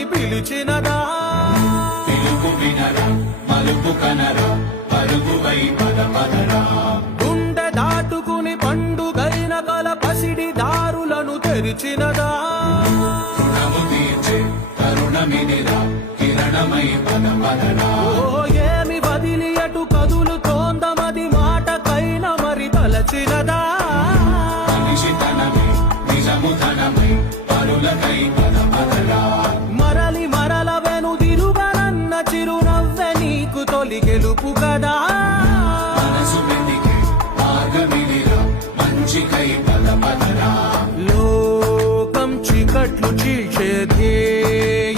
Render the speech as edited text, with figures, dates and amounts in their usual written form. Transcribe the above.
అని పిలిచినదా పిలుపు వినరా మలుపు కనరా పరుగువై పద పదరా గుండె దాటుకుని పండుగైన కల పసిడి దారులను తెరిచినదా రుణము తీర్చే కరుణమినిరా కిరణమై పద పదరా ఓ ఏమి వదిలి అటు కదులుతోందమది మాటకైన మరి తలచినదా మనిషితనమే నిజముతనమై పరులకై పద పదరా మరలి మరల వెనుదిరుగనన్న చిరునవ్వె నీకు తొలి గెలుపు కదా మనసు వెతికే మార్గమినిరా మంచికై పద పదరా లోకం చీకట్లు చీల్చే ధ్యేయం